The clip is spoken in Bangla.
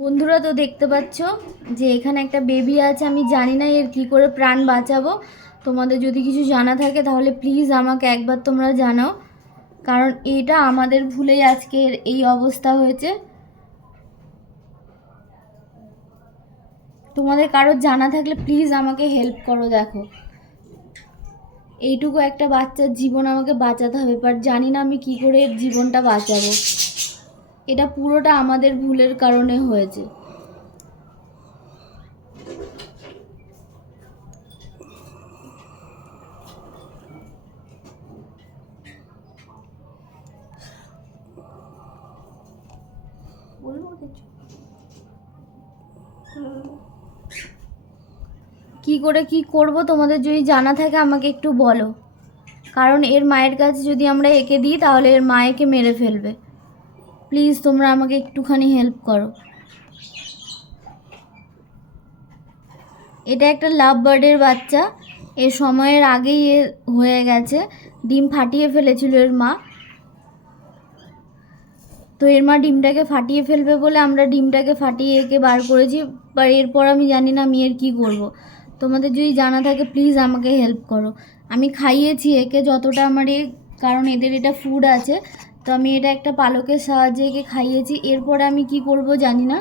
বন্ধুরা তো দেখতে পাচ্ছ যে এখানে একটা বেবি আছে। আমি জানি না এর কি করে প্রাণ বাঁচাবো। তোমাদের যদি কিছু জানা থাকে তাহলে প্লিজ আমাকে একবার তোমরা জানাও, কারণ এটা আমাদের ভুলেই আজকের এই অবস্থা হয়েছে। তোমাদের কারোর জানা থাকলে প্লিজ আমাকে হেল্প করো। দেখো, এইটুকু একটা বাচ্চার জীবন আমাকে বাঁচাতে হবে, বাট জানি না আমি কি করে এর জীবনটা বাঁচাবো। এটা পুরোটা আমাদের ভুলের কারণে হয়েছে। কি করে কি করব তোমাদের যদি জানা থাকে আমাকে একটু বলো, কারণ এর মায়ের কাছে যদি আমরা একে দিই তাহলে এর মা একে মেরে ফেলবে। প্লিজ তোমরা আমাকে একটুখানি হেল্প করো। এটা একটা লাভ বার্ডের বাচ্চা। এর সময়ের আগেই এ হয়ে গেছে, ডিম ফাটিয়ে ফেলেছিল এর মা। তো এর মা ডিমটাকে ফাটিয়ে ফেলবে বলে আমরা ডিমটাকে ফাটিয়ে একে বার করেছি। বা এরপর আমি জানি না আমি এর কী করবো। তোমাদের যদি জানা থাকে প্লিজ আমাকে হেল্প করো। আমি খাইয়েছি একে যতটা আমার কারণ এদের এটা ফুড আছে, তো আমি এটা একটা পালকের সাহায্যে একে খাইয়েছি। এরপরে আমি কি করব জানি না।